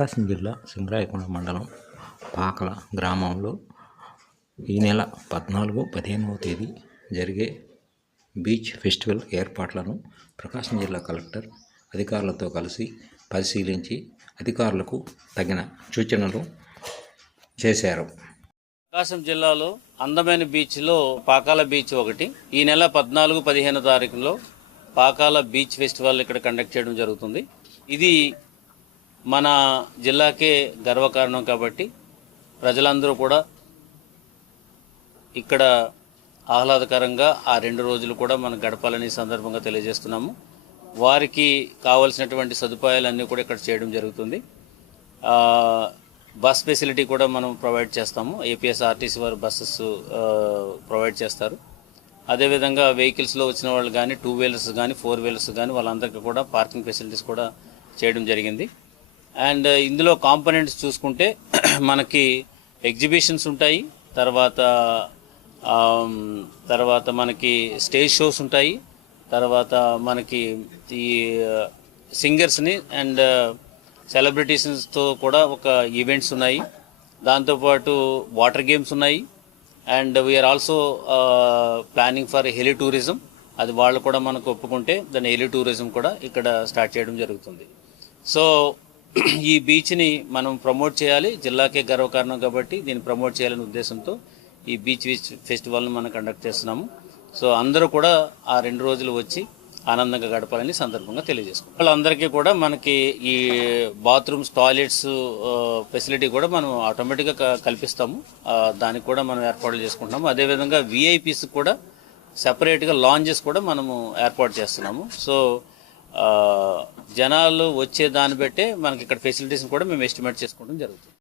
ప్రకాశం జిల్లా సింగరాయకొండ మండలం పాకల గ్రామంలో ఈ నెల 14, 15వ తేదీ జరిగే బీచ్ ఫెస్టివల్ ఏర్పాట్లను ప్రకాశం జిల్లా కలెక్టర్ అధికారులతో కలిసి పరిశీలించి అధికారులకు తగిన సూచనలు చేశారు. ప్రకాశం జిల్లాలో అందమైన బీచ్లో పాకాల బీచ్ ఒకటి. ఈ నెల 14, 15 తారీఖులో పాకాల బీచ్ ఫెస్టివల్ ఇక్కడ కండక్ట్ చేయడం జరుగుతుంది. ఇది మన జిల్లాకే గర్వకారణం కాబట్టి ప్రజలందరూ కూడా ఇక్కడ ఆహ్లాదకరంగా ఆ 2 రోజులు కూడా మనం గడపాలని సందర్భంగా తెలియజేస్తున్నాము. వారికి కావలసినటువంటి సదుపాయాలన్నీ కూడా ఇక్కడ చేయడం జరుగుతుంది. బస్ ఫెసిలిటీ కూడా మనం ప్రొవైడ్ చేస్తాము. ఏపీఎస్ఆర్టీసీ వారు బస్సెస్ ప్రొవైడ్ చేస్తారు. అదేవిధంగా వెహికల్స్లో వచ్చిన వాళ్ళు కానీ 2 వీలర్స్ కానీ 4 వీలర్స్ కానీ వాళ్ళందరికీ కూడా పార్కింగ్ ఫెసిలిటీస్ కూడా చేయడం జరిగింది. అండ్ ఇందులో కాంపోనెంట్స్ చూసుకుంటే మనకి ఎగ్జిబిషన్స్ ఉంటాయి, తర్వాత మనకి స్టేజ్ షోస్ ఉంటాయి, తర్వాత మనకి ఈ సింగర్స్ని అండ్ సెలబ్రిటీస్తో కూడా ఒక ఈవెంట్స్ ఉన్నాయి. దాంతోపాటు వాటర్ గేమ్స్ ఉన్నాయి. And we're also planning for heli tourism. అది వాళ్ళు కూడా మనకు ఒప్పుకుంటే దాన్ని హెలి టూరిజం కూడా ఇక్కడ స్టార్ట్ చేయడం జరుగుతుంది. సో ఈ బీచ్ని మనం ప్రమోట్ చేయాలి, జిల్లాకే గర్వకారణం కాబట్టి దీన్ని ప్రమోట్ చేయాలనే ఉద్దేశంతో ఈ బీచ్ ఫెస్టివల్ని మనం కండక్ట్ చేస్తున్నాము. సో అందరూ కూడా ఆ 2 రోజులు వచ్చి ఆనందంగా గడపాలని సందర్భంగా తెలియజేసుకుంటాం. వాళ్ళందరికీ కూడా మనకి ఈ బాత్రూమ్స్, టాయిలెట్స్ ఫెసిలిటీ కూడా మనం ఆటోమేటిక్గా కల్పిస్తాము. దానికి కూడా మనం ఏర్పాట్లు చేసుకుంటున్నాము. అదేవిధంగా విఐపీస్ కూడా సెపరేట్గా లాంజెస్ కూడా మనము ఏర్పాటు చేస్తున్నాము. సో జనాలు వచ్చే దాన్ని బట్టే మనకి ఇక్కడ ఫెసిలిటీస్ని కూడా మేము ఎస్టిమేట్ చేసుకోవడం జరుగుతుంది.